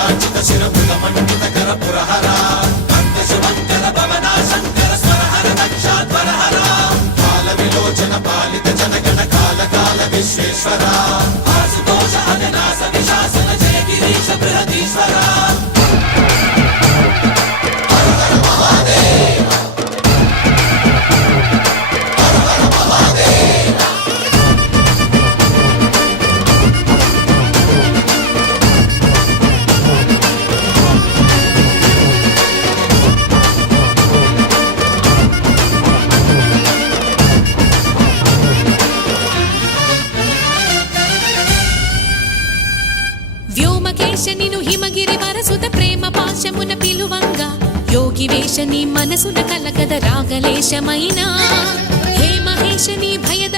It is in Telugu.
కాచిత శిరముల మండిత కర పురహర కంద శుభంకర భవనా శంకర స్వరహర దక్షాధ్వరహర కాల విలోచన పాలిత జనగణ కాల కాల విశ్వేశ్వర ఆశుతోష అవినాశ విశాసన జయ గిరీశ బృహదీశ్వర వ్యోమకేశనిను హిమగిరి వరసుత ప్రేమ పాశమున పిలువంగా యోగి వేషని మనసున కలకద రాగలేశమైనా హే మహేశని భయద